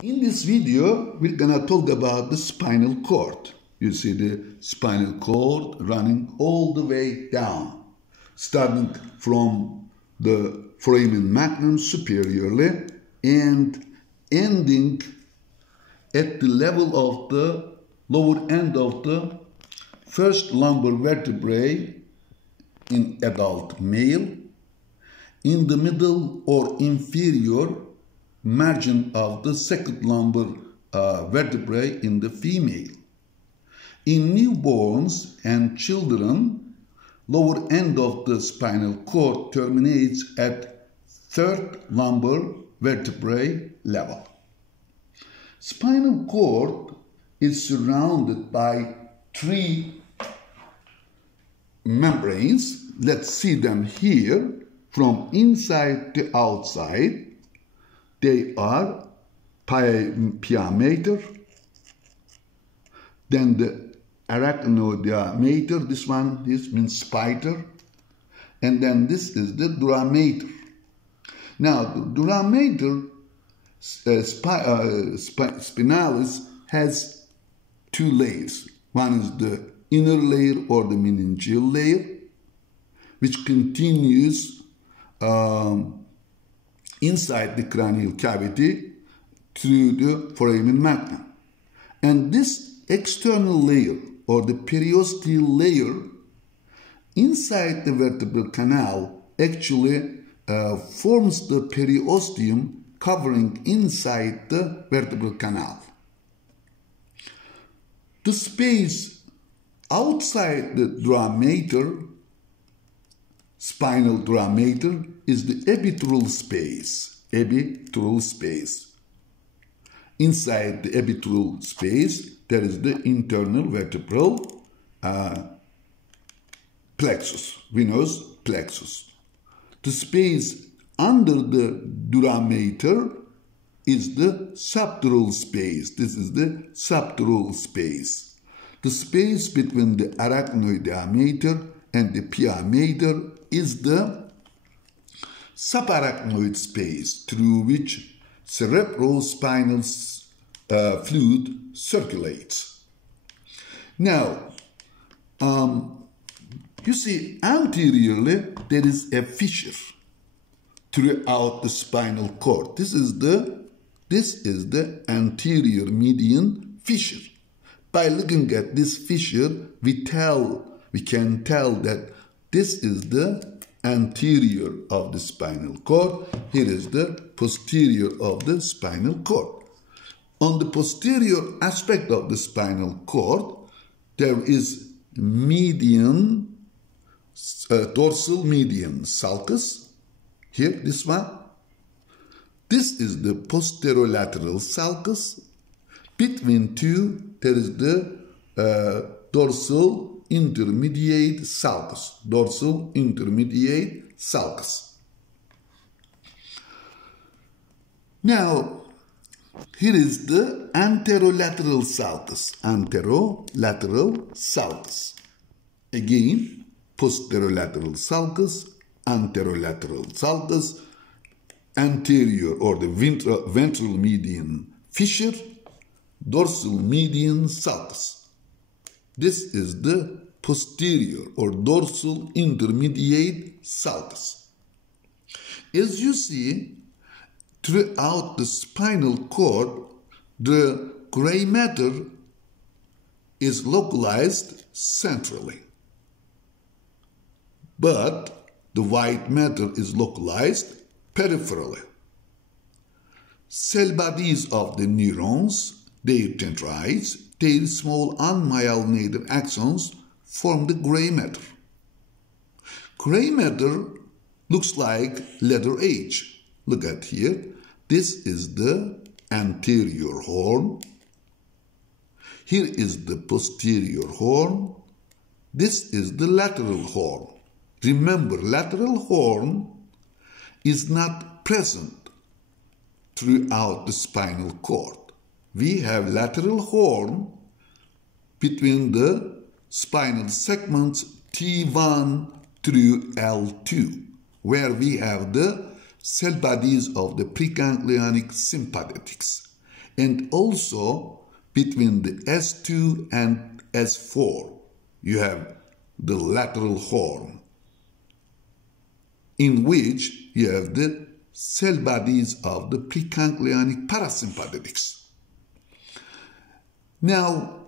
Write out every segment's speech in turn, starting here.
In this video, we're gonna talk about the spinal cord. You see the spinal cord running all the way down, starting from the foramen magnum superiorly and ending at the level of the lower end of the first lumbar vertebrae in adult male, in the middle or inferior margin of the second lumbar vertebrae in the female. In newborns and children, lower end of the spinal cord terminates at third lumbar vertebrae level. Spinal cord is surrounded by three membranes. Let's see them here from inside to outside. They are pia mater, then the arachnoidea mater, this means spider, and then this is the dura mater. Now, the dura mater spinalis has two layers. One is the inner layer or the meningeal layer, which continues inside the cranial cavity through the foramen magnum. And this external layer or the periosteal layer inside the vertebral canal actually forms the periosteum covering inside the vertebral canal. The space outside the dura mater, spinal dura mater, is the epithural space. Inside the epithural space, there is the internal vertebral plexus, venous plexus. The space under the dura mater is the subdural space. This is the subdural space. The space between the arachnoidea mater and the pia mater is the subarachnoid space through which cerebrospinal fluid circulates. Now, you see, anteriorly there is a fissure throughout the spinal cord. This is the anterior median fissure. By looking at this fissure, we can tell that this is the anterior of the spinal cord. Here is the posterior of the spinal cord. On the posterior aspect of the spinal cord, there is dorsal median sulcus. Here, this one. This is the posterolateral sulcus. Between two, there is the dorsal intermediate sulcus. Now, here is the anterolateral sulcus. Again, posterolateral sulcus, anterolateral sulcus, anterior or the ventral median fissure, dorsal median sulcus. This is the posterior or dorsal intermediate sulcus. As you see, throughout the spinal cord, the gray matter is localized centrally, but the white matter is localized peripherally. Cell bodies of the neurons, their dendrites, their small unmyelinated axons form the gray matter. Gray matter looks like letter H. Look at here. This is the anterior horn. Here is the posterior horn. This is the lateral horn. Remember, lateral horn is not present throughout the spinal cord. We have lateral horn between the spinal segments T1 through L2, where we have the cell bodies of the preganglionic sympathetics. And also between the S2 and S4, you have the lateral horn, in which you have the cell bodies of the preganglionic parasympathetics. Now,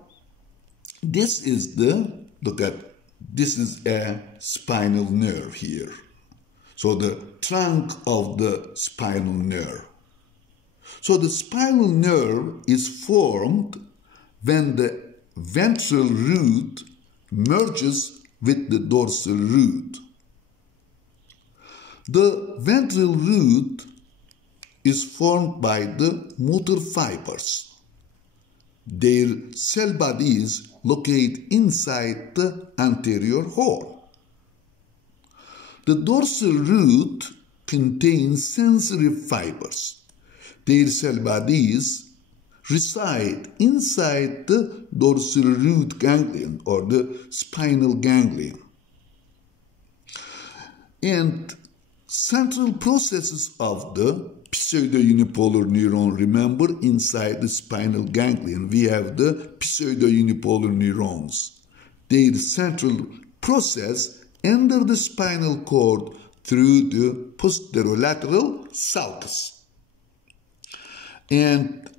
this is this is a spinal nerve here. So the trunk of the spinal nerve. So the spinal nerve is formed when the ventral root merges with the dorsal root. The ventral root is formed by the motor fibers. Their cell bodies locate inside the anterior horn. The dorsal root contains sensory fibers. Their cell bodies reside inside the dorsal root ganglion or the spinal ganglion. And central processes of the pseudo-unipolar neuron, remember, inside the spinal ganglion, we have the pseudo-unipolar neurons. Their central process enter the spinal cord through the posterolateral sulcus. And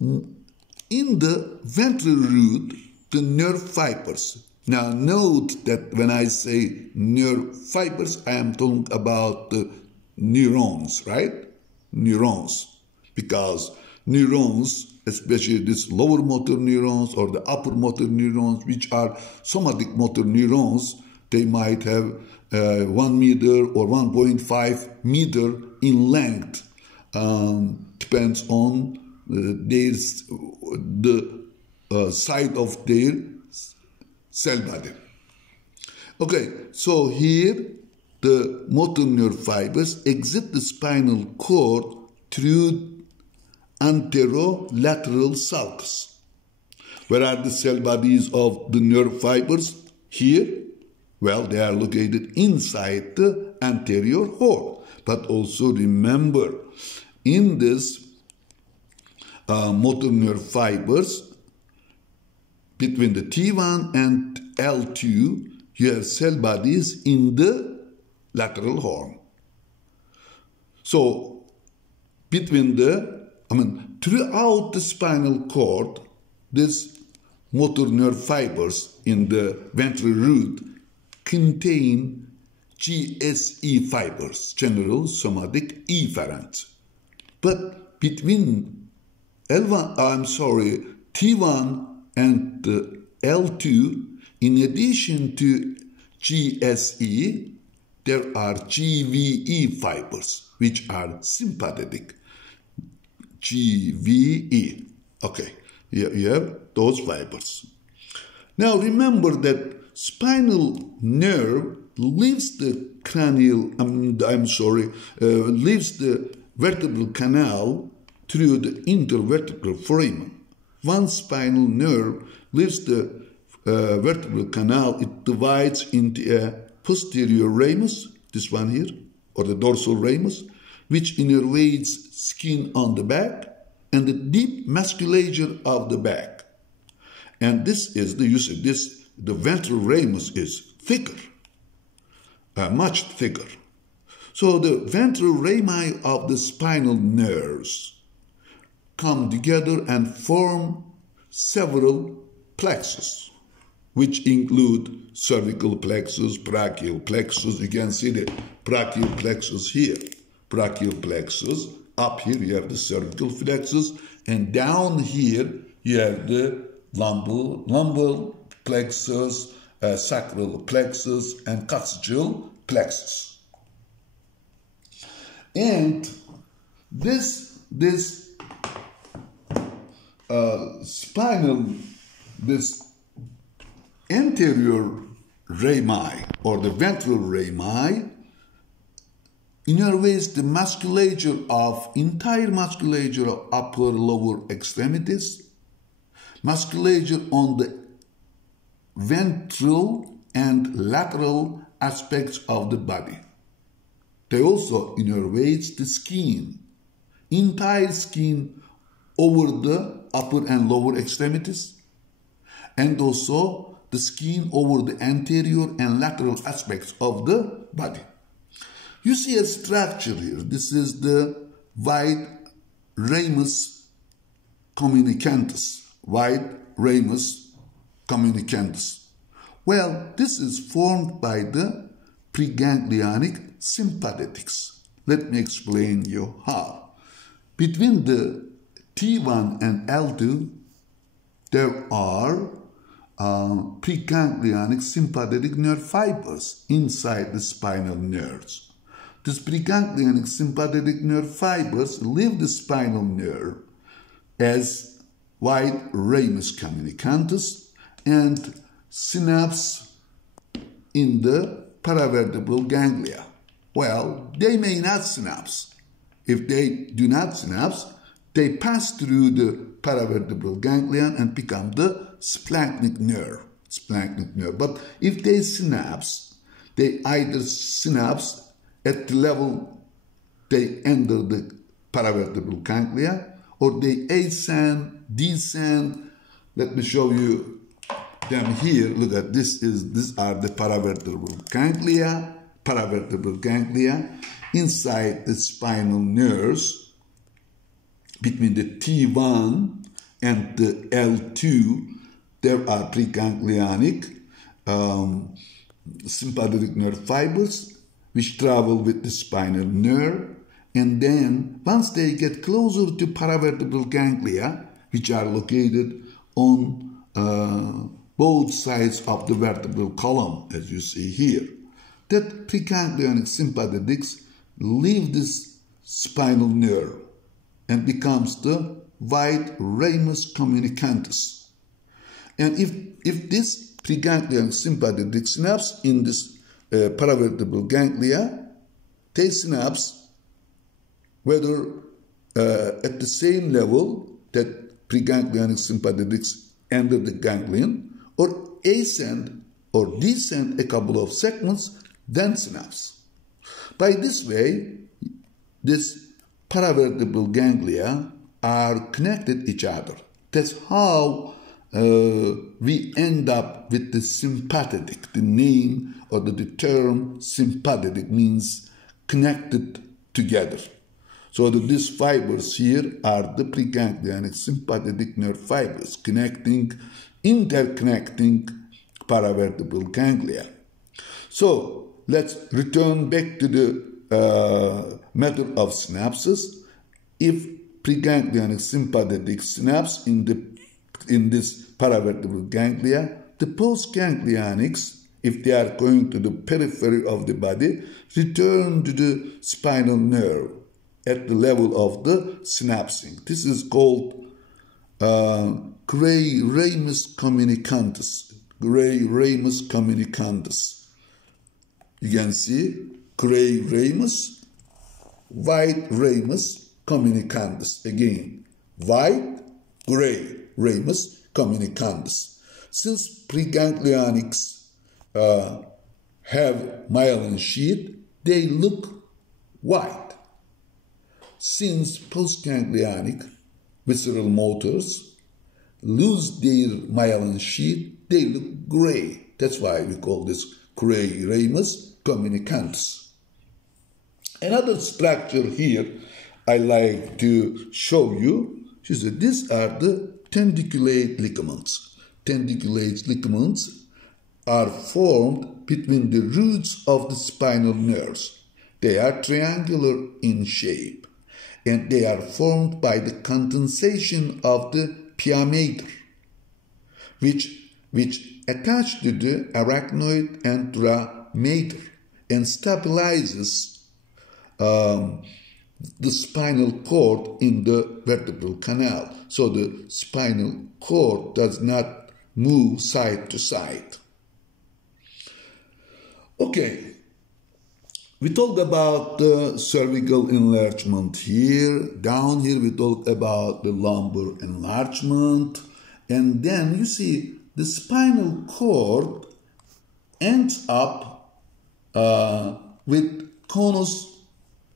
in the ventral root, the nerve fibers. Now note that when I say nerve fibers, I am talking about the neurons, right? Neurons. Because neurons, especially these lower motor neurons or the upper motor neurons, which are somatic motor neurons, they might have 1 meter or 1.5 meter in length. Depends on the side of their cell body. Okay, so here the motor nerve fibers exit the spinal cord through anterolateral sulcus. Where are the cell bodies of the nerve fibers? Here, well, they are located inside the anterior horn. But also remember, in this motor nerve fibers, between the T1 and L2, you have cell bodies in the lateral horn. So, throughout the spinal cord, this motor nerve fibers in the ventral root contain GSE fibers, general somatic efferent. But between T1 and L2, in addition to GSE, there are GVE fibers, which are sympathetic. GVE. Okay, you have those fibers. Now remember that spinal nerve leaves the leaves the vertebral canal through the intervertebral foramen. Once spinal nerve leaves the vertebral canal, it divides into a posterior ramus, this one here, or the dorsal ramus, which innervates skin on the back and the deep musculature of the back. And this is the ventral ramus is thicker, much thicker. So the ventral rami of the spinal nerves come together and form several plexus, which include cervical plexus, brachial plexus. You can see the brachial plexus here. Brachial plexus. Up here you have the cervical plexus, and down here you have the lumbar plexus, sacral plexus, and coccygeal plexus. And this anterior rami or the ventral rami innervates the entire musculature of upper lower extremities, musculature on the ventral and lateral aspects of the body. They also innervates the skin, entire skin over the upper and lower extremities, and also the skin over the anterior and lateral aspects of the body. You see a structure here. This is the wide ramus communicantus. Wide ramus communicantus. Well, this is formed by the preganglionic sympathetics. Let me explain you how. Between the T1 and L2, there are preganglionic sympathetic nerve fibers inside the spinal nerves. These preganglionic sympathetic nerve fibers leave the spinal nerve as wide ramus communicantus and synapse in the paravertebral ganglia. Well, they may not synapse. If they do not synapse, they pass through the paravertebral ganglion and become the splanchnic nerve. But if they synapse, they either synapse at the level they enter the paravertebral ganglia, or they ascend, descend. Let me show you them here. Look at this. These are the paravertebral ganglia inside the spinal nerves. Between the T1 and the L2, there are preganglionic sympathetic nerve fibers which travel with the spinal nerve, and then once they get closer to paravertebral ganglia, which are located on both sides of the vertebral column, as you see here, that preganglionic sympathetics leave this spinal nerve and becomes the wide ramus communicantus. And if this preganglionic sympathetic synapse in this paravertebral ganglia, they synapse whether at the same level that preganglionic sympathetics enter the ganglion, or ascend or descend a couple of segments, then synapse. By this way, this paravertebral ganglia are connected each other. That's how we end up with the sympathetic. The name or the term sympathetic means connected together. So these fibers here are the preganglionic sympathetic nerve fibers interconnecting paravertebral ganglia. So let's return back to the method of synapses. If preganglionic sympathetic synapse in this paravertebral ganglia, the postganglionics, if they are going to the periphery of the body, return to the spinal nerve at the level of the synapsing. This is called gray ramus communicantus. Gray ramus communicantus. You can see gray ramus, white ramus communicantus. Again, white, gray ramus communicantus. Since preganglionics have myelin sheath, they look white. Since postganglionic visceral motors lose their myelin sheath, they look gray. That's why we call this gray ramus communicantus. Another structure here I like to show you is that these are the tendiculate ligaments. Tendiculate ligaments are formed between the roots of the spinal nerves. They are triangular in shape, and they are formed by the condensation of the pia mater, which attach to the arachnoid and dura mater and stabilizes the spinal cord in the vertebral canal. So the spinal cord does not move side to side. Okay, we talk about the cervical enlargement here. Down here we talk about the lumbar enlargement. And then you see the spinal cord ends up with conus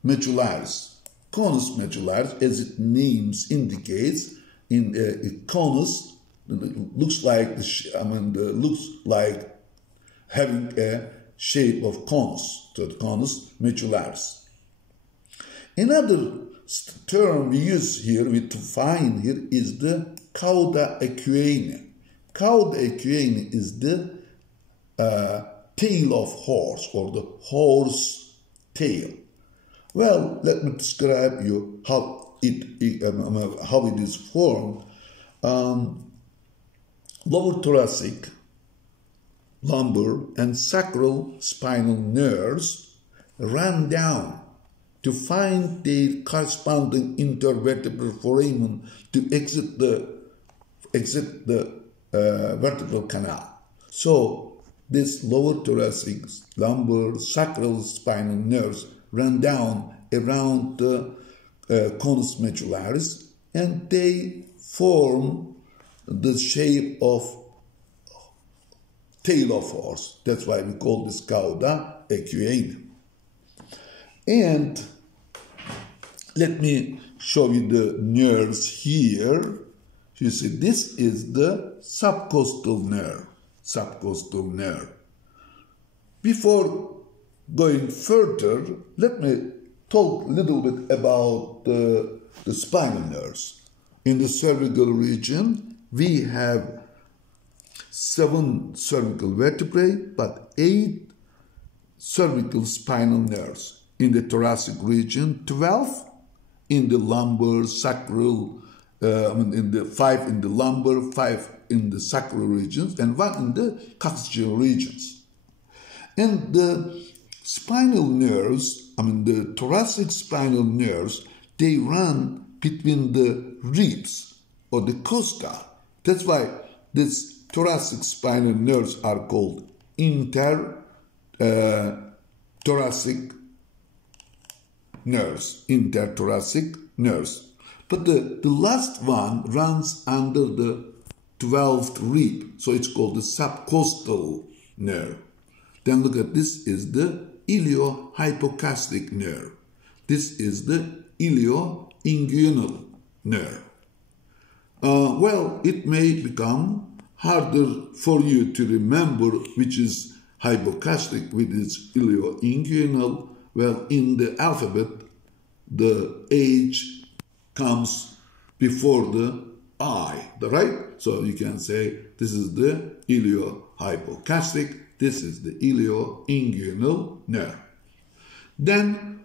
medullaris. conus medullaris, as its names indicates, in a conus looks like looks like having a shape of conus, so the conus medullaris. Another term we use here, we define here, is the cauda equina. Cauda equina is the tail of horse, or the horse tail. Well, let me describe you how it is formed. Lower thoracic, lumbar, and sacral spinal nerves run down to find their corresponding intervertebral foramen to exit the vertebral canal. So this lower thoracic, lumbar, sacral spinal nerves run down around the conus medullaris, and they form the shape of tail of horse. That's why we call this cauda equina. And let me show you the nerves here. You see, this is the subcostal nerve. Subcostal nerve. Before going further, let me talk a little bit about the spinal nerves. In the cervical region, we have 7 cervical vertebrae, but 8 cervical spinal nerves. In the thoracic region, 12. In the lumbar, sacral, in the 5 in the lumbar, 5 in the sacral regions, and 1 in the coccygeal regions. And the spinal nerves, the thoracic spinal nerves, they run between the ribs or the costa. That's why these thoracic spinal nerves are called interthoracic nerves. But the last one runs under the 12th rib, so it's called the subcostal nerve. Then look at this, is the iliohypogastric nerve. This is the ilioinguinal nerve. Well, it may become harder for you to remember which is hypogastric with its ilioinguinal. Well, in the alphabet, the H comes before the I, right? So you can say this is the iliohypogastric, this is the ilioinguinal nerve. Then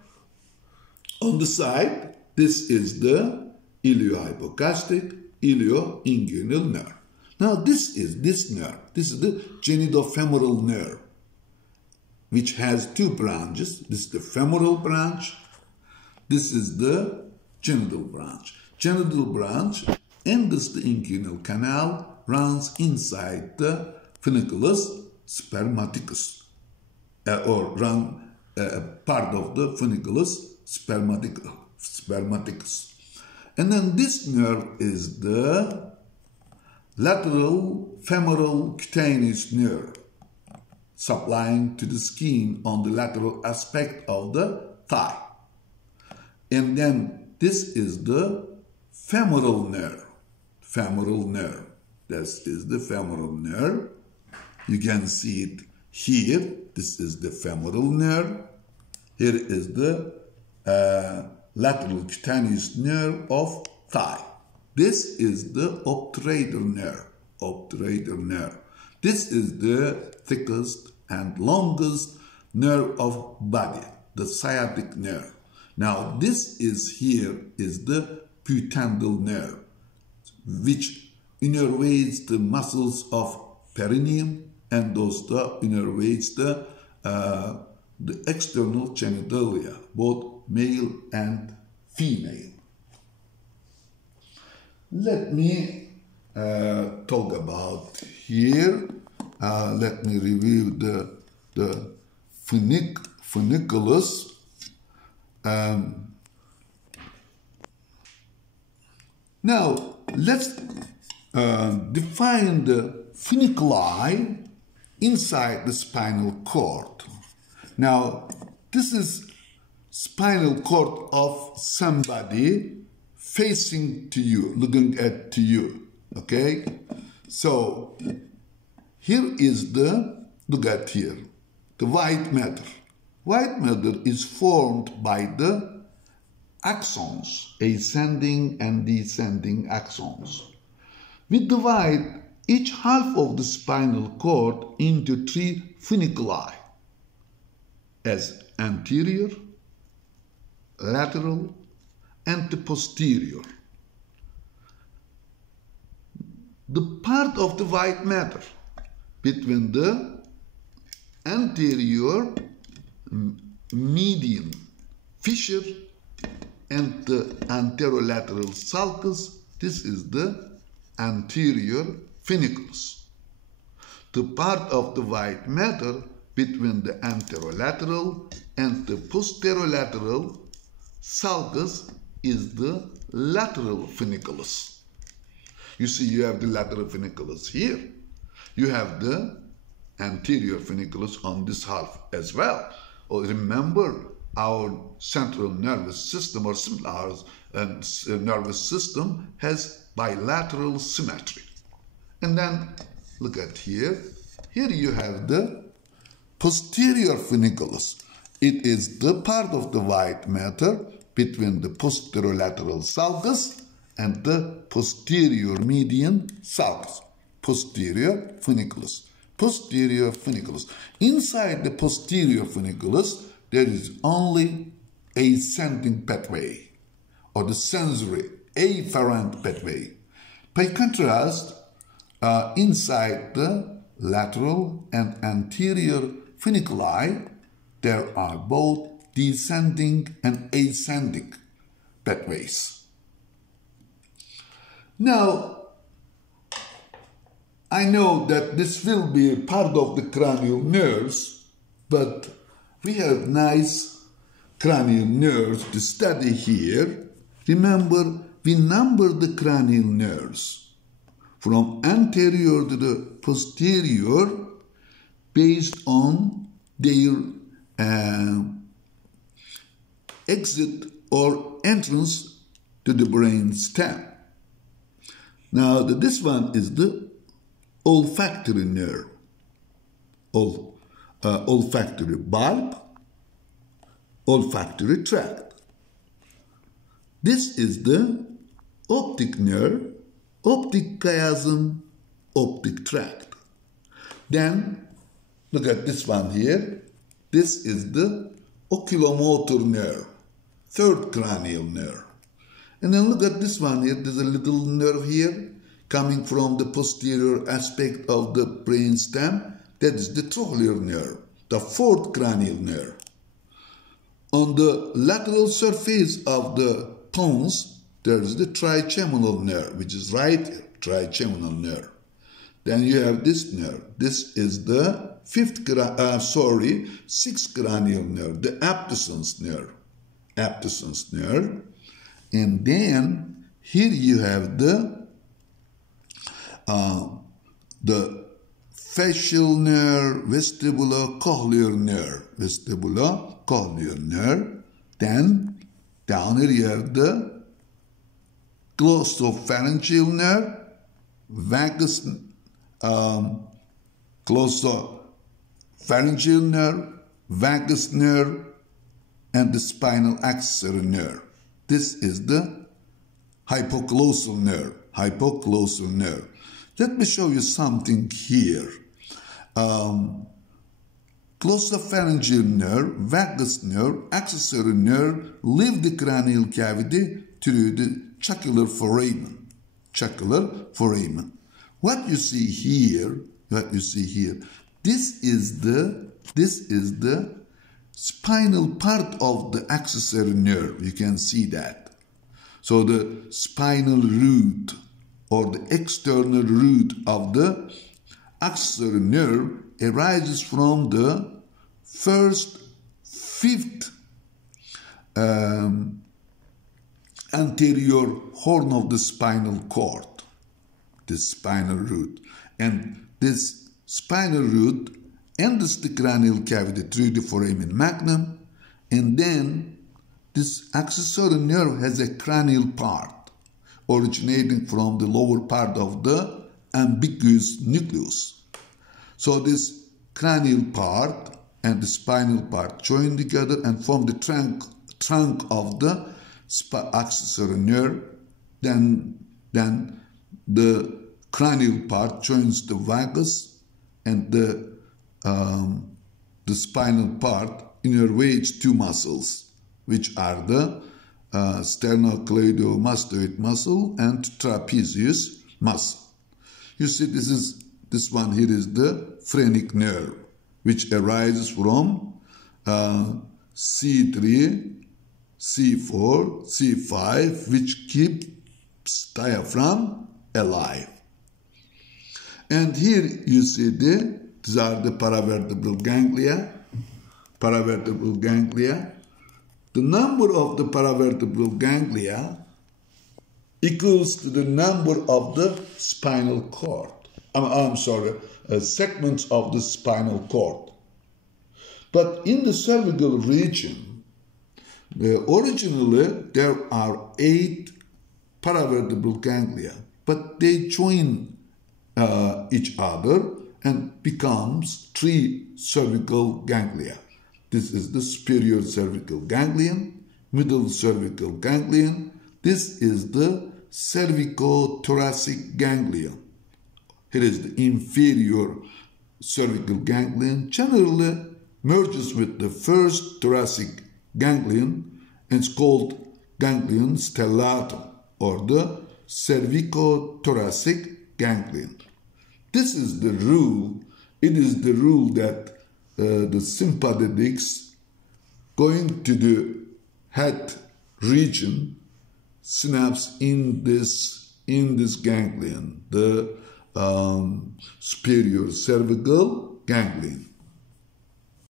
on the side, this is the iliohypogastric, ilioinguinal nerve. Now this nerve. This is the genitofemoral nerve, which has 2 branches. This is the femoral branch. This is the genital branch. Genital branch enters the inguinal canal, runs inside the funiculus spermaticus, or run part of the funiculus spermaticus. And then this nerve is the lateral femoral cutaneous nerve, supplying to the skin on the lateral aspect of the thigh. And then this is the femoral nerve. Femoral nerve. This is the femoral nerve. You can see it here. This is the femoral nerve. Here is the lateral cutaneous nerve of thigh. This is the obturator nerve. Obturator nerve. This is the thickest and longest nerve of body, the sciatic nerve. Now this is the pudendal nerve, which innervates the muscles of perineum and also innervates the external genitalia, both male and female. Let me talk about here. Let me review the funiculus. Now let's define the funiculi inside the spinal cord. Now this is spinal cord of somebody facing to you, looking at to you. Okay? So, here is the, look at here, the white matter. White matter is formed by the axons, ascending and descending axons. We divide each half of the spinal cord into 3 funiculi as anterior, lateral, and the posterior. The part of the white matter between the anterior median fissure and the anterolateral sulcus, this is the anterior funiculus. The part of the white matter between the anterolateral and the posterolateral sulcus is the lateral funiculus. You see, you have the lateral funiculus here. You have the anterior funiculus on this half as well. Or remember, our central nervous system or our nervous system has bilateral symmetry. And then look at here. Here you have the posterior funiculus. It is the part of the white matter between the posterolateral sulcus and the posterior median sulcus. Posterior funiculus. Posterior funiculus. Inside the posterior funiculus, there is only ascending pathway, or the sensory afferent pathway. By contrast, inside the lateral and anterior funiculi, there are both descending and ascending pathways. Now, I know that this will be part of the cranial nerves, but we have nice cranial nerves to study here. Remember, we number the cranial nerves from anterior to the posterior based on their exit or entrance to the brain stem. Now, this one is the olfactory nerve, olfactory bulb, olfactory tract. This is the optic nerve, optic chiasm, optic tract. Then, look at this one here. This is the oculomotor nerve, third cranial nerve. And then look at this one here. There's a little nerve here coming from the posterior aspect of the brain stem. That is the trochlear nerve, the fourth cranial nerve. On the lateral surface of the pons, there is the trigeminal nerve, which is right here, trigeminal nerve. Then you have this nerve. This is the sixth cranial nerve, the abducens nerve. Abducens nerve. And then here you have the facial nerve, vestibulocochlear nerve, vestibulocochlear nerve. Then down here you have the glossopharyngeal nerve, vagus, glossopharyngeal nerve, vagus nerve, and the spinal accessory nerve. This is the hypoglossal nerve, hypoglossal nerve. Let me show you something here. Glossopharyngeal nerve, vagus nerve, accessory nerve leave the cranial cavity through the jugular foramen. Jugular foramen. What you see here, this is the spinal part of the accessory nerve. You can see that. So the spinal root or the external root of the accessory nerve arises from the first fifth anterior horn of the spinal cord, the spinal root. And this spinal root enters the cranial cavity through the foramen magnum and then this accessory nerve has a cranial part originating from the lower part of the ambiguous nucleus. So this cranial part and the spinal part join together and form the trunk of the accessory nerve. Then the cranial part joins the vagus, and the spinal part innervates two muscles, which are the sternocleidomastoid muscle and trapezius muscle. You see, this one here is the phrenic nerve, which arises from C3, C4, C5, which keeps diaphragm alive. And here you see these are the paravertebral ganglia. Paravertebral ganglia. The number of the paravertebral ganglia equals to the number of the spinal cord. Segments of the spinal cord. But in the cervical region, originally there are 8 paravertebral ganglia, but they join each other and becomes 3 cervical ganglia. This is the superior cervical ganglion, middle cervical ganglion. This is the cervicothoracic ganglion. Here is the inferior cervical ganglion, generally merges with the first thoracic ganglion, and it's called ganglion stellatum, or the cervicothoracic ganglion. This is the rule. It is the rule that the sympathetics going to the head region synapse in this ganglion, the superior cervical ganglion.